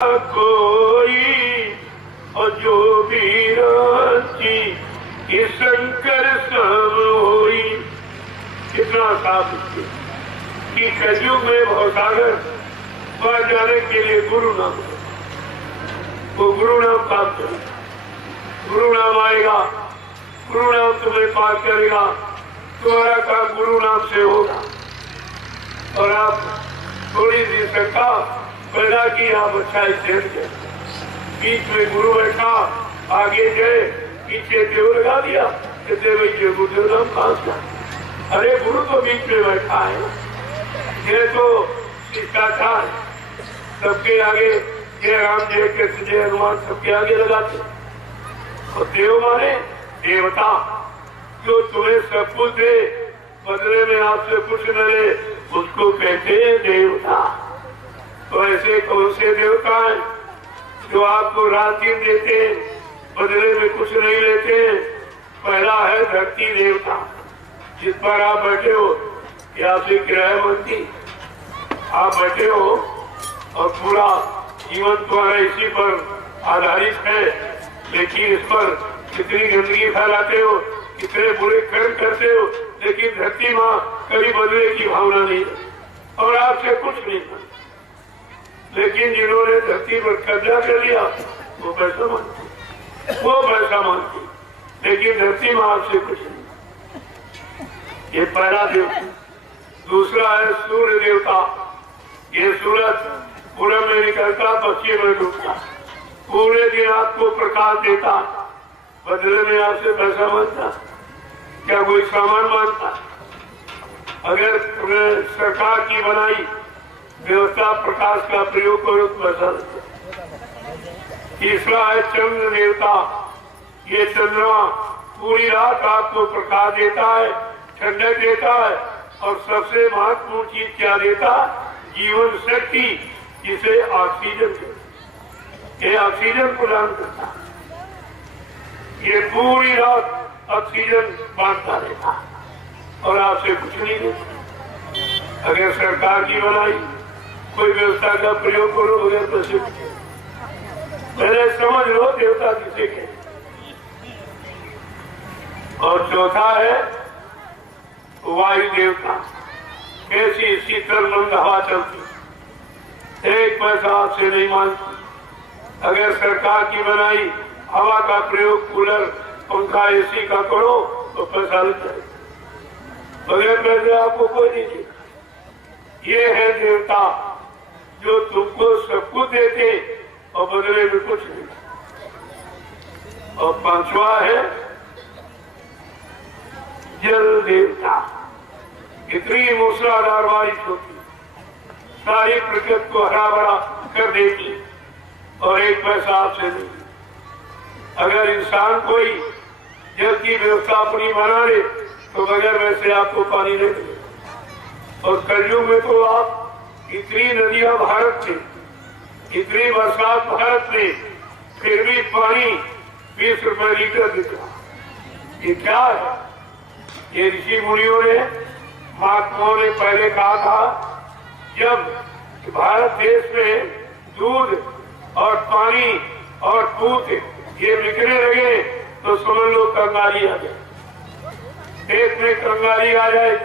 कोई और जो भी रांची ये शंकर सब होई। कितना साफ कि कलयुग में भवसागर पार जाने के लिए गुरु नाम, वो गुरु नाम प्राप्त करें। गुरु नाम आएगा, गुरु नाम तुम्हें पार करेगा, तुम्हारा काम गुरु नाम से होगा। और आप थोड़ी सी शंका पैदा की, आप अच्छा स्टैंड गए, बीच में गुरु बैठा, आगे गए, पीछे देव लगा दिया, देव गुरुदेव नाम पास का। अरे गुरु तो बीच में बैठा है, ये तो शिष्टाचार सबके आगे, जय राम जय कृष्ण जय हनुमान सबके आगे लगाते। और देव माने देवता, जो तुम्हें सब कुछ दे बदले में आपसे कुछ न ले, उसको कहते हैं देवता। तो ऐसे कौन से देवता हैं जो आपको रात दिन देते हैं, बदले में कुछ नहीं लेते हैं? पहला है धरती देवता, जिस पर आप बैठे हो, ये आपसे किराया बनती, आप बैठे हो और पूरा जीवन तुम्हारा इसी पर आधारित है, लेकिन इस पर कितनी गंदगी फैलाते हो, कितने बुरे कर्म करते हो, लेकिन धरती माँ कभी बदले की भावना नहीं और आपसे कुछ नहीं। लेकिन जिन्होंने धरती पर कब्जा कर लिया वो पैसा मांगती, वो पैसा मांगती, लेकिन धरती माँ आपसे कुछ नहीं। ये पहला देवता। दूसरा है सूर्य देवता। ये सूरज पूरब में निकलता, पश्चिम में डूबता, पूरे दिन आपको प्रकाश देता, बदले में आपसे पैसा मांगता, क्या कोई सामान मांगता? अगर सरकार की बनाई व्यवस्था प्रकाश का प्रयोग करो तो पैसा देता। तीसरा है चंद्र देवता। ये चंद्रमा पूरी रात आपको प्रकाश देता है, ठंडक देता है, और सबसे महत्वपूर्ण चीज क्या देता? जीवन शक्ति, जिसे ऑक्सीजन देता। ये ऑक्सीजन प्रदान करता, ये पूरी रात ऑक्सीजन बांटता रहता और आपसे कुछ नहीं देता। अगर सरकार की बनाई कोई व्यवस्था का प्रयोग करो बगैर पैसे, पहले समझ लो देवता किसे कहते। और चौथा है वायु देवता। कैसी शीतल मंद हवा चलती, एक पैसा आपसे नहीं मांगती। अगर सरकार की बनाई हवा का प्रयोग कूलर पंखा एसी का करो तो पैसा लेता है, बगैर पैसे आपको कोई नहीं देता। ये है देवता जो तुमको सब कुछ देते और बदले में कुछ नहीं। और पांचवा है जल देवता। इतनी मूसलाधार बारिश होती, सारी प्रकृति को हरा भरा कर देती और एक पैसा आपसे नहीं। अगर इंसान कोई जल की व्यवस्था अपनी बना ले तो बगैर वैसे आपको पानी नहीं मिले। और कलयुग में तो आप इतनी नदियां भारत में, इतनी बरसात भारत में, फिर भी पानी 20 रुपए लीटर बिक रहा। ये क्या है? ये ऋषि मुनियों ने, महात्माओं ने पहले कहा था, जब भारत देश में दूध और पानी और दूध ये बिकने लगे तो समझ लो कंगाली आ जाए, देश में कंगाली आ जाए।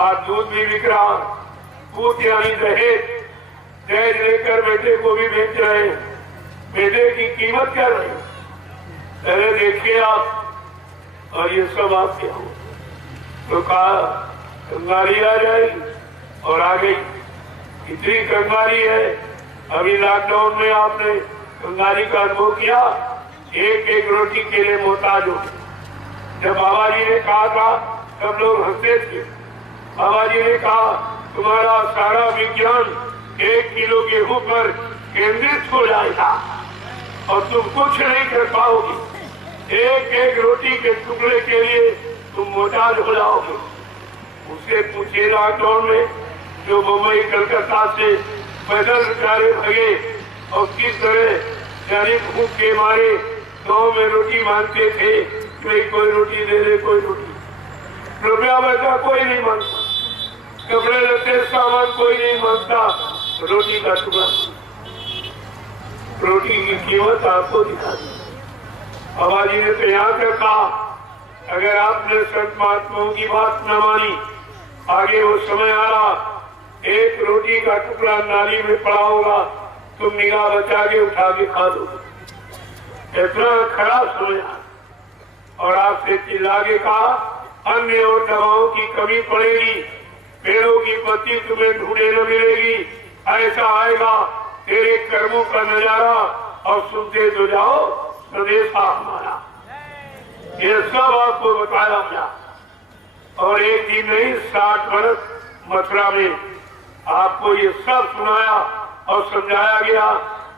आज दूध भी बिक रहा, दूध यानी दहेज लेकर बेटे को भी बेच रहे हैं। बेटे की कीमत क्या रही, पहले देखिए आप। और ये सब आप क्या हो तो कहा कंगाली आ जाएगी, और आ गई। इतनी कंगाली है, अभी लॉकडाउन में आपने कंगाली का अनुभव किया। एक एक रोटी के लिए मोहताज हो। जब बाबा जी ने कहा था सब लोग हंसते थे। बाबा जी ने कहा तुम्हारा सारा विज्ञान 1 किलो गेहूं पर केंद्रित हो जाएगा और तुम कुछ नहीं कर पाओगे। एक एक रोटी के टुकड़े के लिए तुम मोहताज हो जाओगे। उसे पूछे लॉकडाउन में जो मुंबई कलकत्ता से पैदल बेचारे भगे और किस तरह यानी भूख के मारे गाँव में रोटी मांगते थे, कोई रोटी दे दे, कोई रोटी। रुपया पैसा कोई नहीं मांगता, कपड़े लत्ते सामान कोई नहीं मांगता, रोटी का टुकड़ा। की कीमत आपको दिखा दी। बाबा जी ने तो यहाँ तक कहा, अगर आपने संत महात्माओं की बात न मानी, आगे वो समय आ रहा, एक रोटी का टुकड़ा नाली में पड़ा होगा, तुम निगाह बचा के उठा के खा दोगे। इतना खराब समय आ, और आपसे चिल्ला के कहा, अन्य और दवाओं की कमी पड़ेगी, पेड़ों की पत्ती तुम्हें ढूंढे न मिलेगी, ऐसा आएगा तेरे कर्मों का नजारा, और सुनते तो जाओ संदेशा हमारा। ये सब आपको बताया गया, और एक दिन नहीं 60 वर्ष मथुरा में आपको ये सब सुनाया और समझाया गया।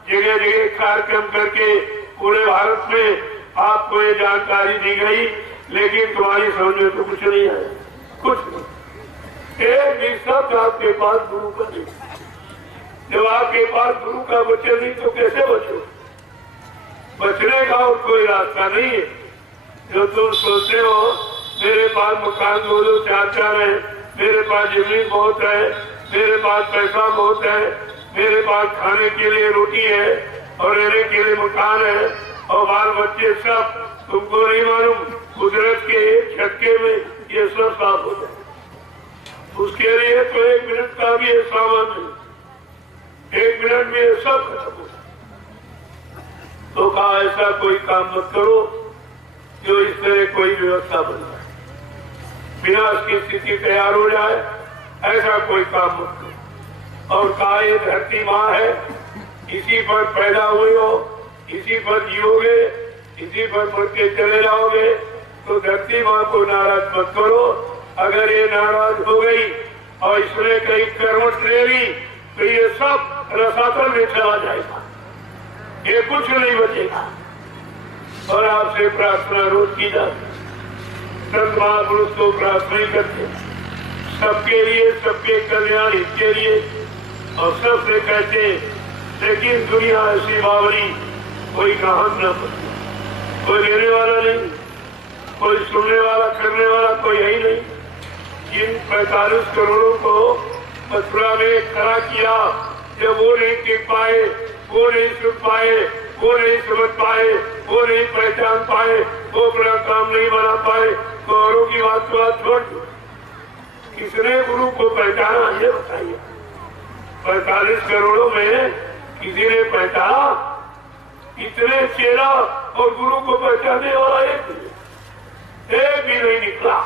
जगह जगह कार्यक्रम करके पूरे भारत में आपको ये जानकारी दी गई, लेकिन तुम्हारी समझ में तो कुछ नहीं आया, कुछ नहीं। एक भी शब्द आपके पास गुरु का नहीं। जब आपके पास गुरु का वचन नहीं तो कैसे बचो? बचने का और कोई रास्ता नहीं है। जो तुम सोचते हो मेरे पास मकान 2-2 4-4 है, मेरे पास जमीन बहुत है, मेरे पास पैसा बहुत है, मेरे पास खाने के लिए रोटी है और रहने के लिए मकान है और बाल बच्चे सब, तुमको नहीं मालूम कुदरत के एक झटके में ये सब साफ हो जाए। उसके लिए तो 1 मिनट का भी सामान नहीं, 1 मिनट में ये सब खत्म हो जाए। तो कहा ऐसा कोई काम मत करो जो इस तरह कोई व्यवस्था बन जाए, विनाश की स्थिति तैयार हो जाए, ऐसा कोई काम मत करो। और कहा ये धरती माँ है, इसी पर पैदा हुए हो, इसी पर जियोगे, इसी पर मर के चले जाओगे, तो धरती माँ को नाराज मत करो। अगर ये नाराज हो गई और इसने कहीं करवट ले ली तो ये सब रसातल में चला जाएगा, ये कुछ नहीं बचेगा। और आपसे प्रार्थना रोज की जाती, संत महापुरुष को प्रार्थना करते सबके लिए, सबके कल्याण के लिए, और सबसे कहते, लेकिन दुनिया ऐसी बावरी, कोई काम न बने, कोई लेने वाला नहीं, कोई सुनने वाला करने वाला कोई है ही नहीं। जिन 45 करोड़ों को मथुरा में खड़ा किया, जब वो नहीं टिक पाए, वो नहीं सुन पाए, वो नहीं समझ पाए, वो नहीं पहचान पाए, वो अपना काम नहीं बना पाए, तो औरों की बात को छोड़ दो। किसने गुरु को पहचाना ये बताइए? 45 करोड़ों में किसी ने पहचाना? इतने चेला और गुरु को पहचाने वाला एक भी नहीं निकला।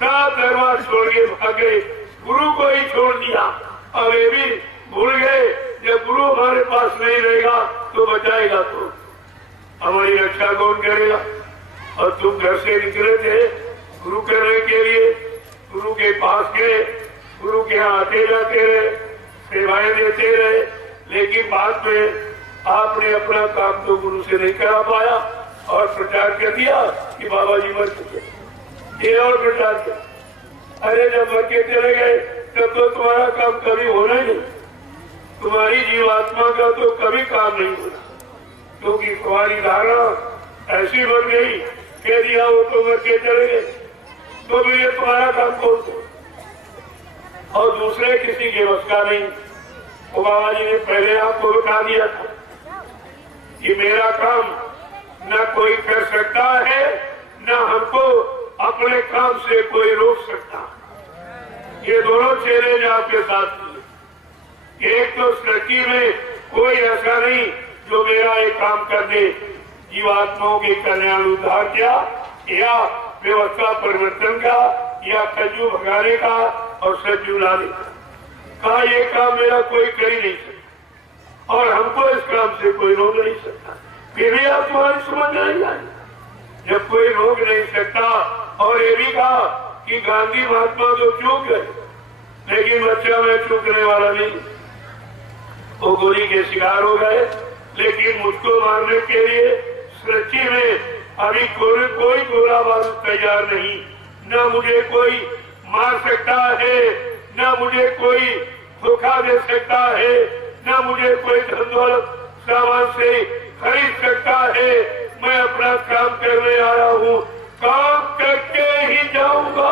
सात दरबार छोड़ के भागे, गुरु को ही छोड़ दिया। अब ये भी भूल गए, जब गुरु हमारे पास नहीं रहेगा तो बचाएगा तो हमारी रक्षा कौन करेगा? और तुम घर से निकले थे गुरु करने के लिए, गुरु के पास गए, गुरु के यहाँ आते जाते रहे, सेवाएं देते रहे, लेकिन बाद में आपने अपना काम तो गुरु से नहीं करा पाया और प्रचार कर दिया कि बाबा जी मर चुके, ये और प्रचार किया। अरे जब मर के चले गए तब तो तुम्हारा काम कभी होना ही नहीं, तुम्हारी जीवात्मा का तो कभी काम नहीं होना, क्योंकि तुम्हारी धारणा ऐसी बन गई, कह दिया वो तो मर के चले गए, तो भी ये तुम्हारा काम कौन सा? और दूसरे किसी के बस का नहीं। वो बाबा जी ने पहले आपको बता दिया था कि मेरा काम न कोई कर सकता है, न हमको अपने काम से कोई रोक सकता। ये दोनों चेले जो आपके साथ थे, एक तो सृष्टि में कोई ऐसा नहीं जो मेरा एक काम कर दे, जीवात्माओं के कल्याण उद्धार क्या, या व्यवस्था परिवर्तन का, या कलयुग भगाने का और सतयुग लाने का ये काम मेरा कोई कर ही नहीं सकता, और हमको इस काम से कोई रोक नहीं सकता। फिर भी आप तुम्हारी समझ नहीं आई, जब कोई रोक नहीं सकता। और ये भी कहा कि गांधी महात्मा तो चूक गए, लेकिन बच्चा मैं चूकने वाला नहीं, वो गोली के शिकार हो गए, लेकिन मुझको मारने के लिए सृष्टि में अभी कोई गोला बारूद तैयार नहीं, न मुझे कोई मार सकता है, न मुझे कोई धोखा दे सकता है, न मुझे कोई धन दौलत सामान से खरीद सकता है। मैं अपना काम करने आया हूँ, काम करके ही जाऊंगा।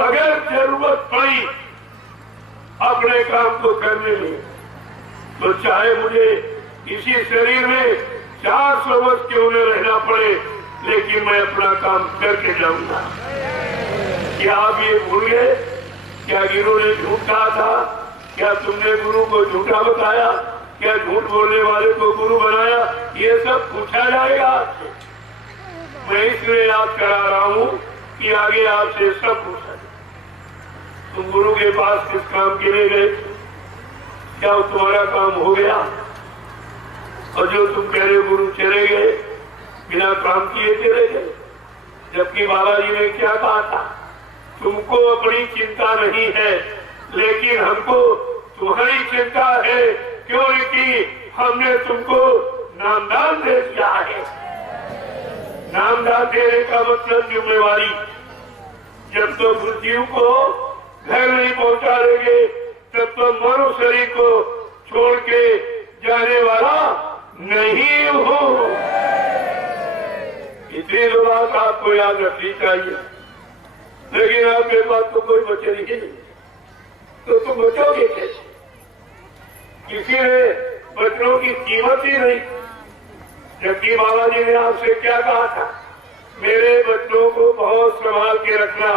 अगर जरूरत पड़ी अपने काम को करने में, तो चाहे मुझे इसी शरीर में 400 वर्ष क्यों न रहना पड़े, लेकिन मैं अपना काम करके जाऊंगा। क्या आप ये भूल गए? क्या गुरु ने झूठ कहा था? क्या तुमने गुरु को झूठा बताया? क्या झूठ बोलने वाले को गुरु बनाया? ये सब पूछा जाएगा आपसे। मैं इसलिए याद करा रहा हूँ कि आगे आपसे सब पूछा जाए। तुम गुरु के पास किस काम के लिए गए? क्या तुम्हारा काम हो गया? और जो तुम कह रहे गुरु चले गए, बिना काम किए चले गए, जबकि बाबा जी ने क्या कहा था? तुमको अपनी चिंता नहीं है, लेकिन हमको तुम्हारी चिंता है, क्योंकि हमने तुमको नामदान दे दिया है। नामदान देने का मतलब जिम्मेवारी। जब तो जीव को घर नहीं पहुंचा देंगे, तब तो मनु शरीर को छोड़ के जाने वाला नहीं हो। इतनी तो बात आपको याद रखनी चाहिए। लेकिन आपके पास तो कोई बचे नहीं, तो तुम बचोगे कैसे? किसी ने बच्चों की कीमत ही नहीं। जबकि बाबा जी ने आपसे क्या कहा था? मेरे बच्चों को बहुत संभाल के रखना,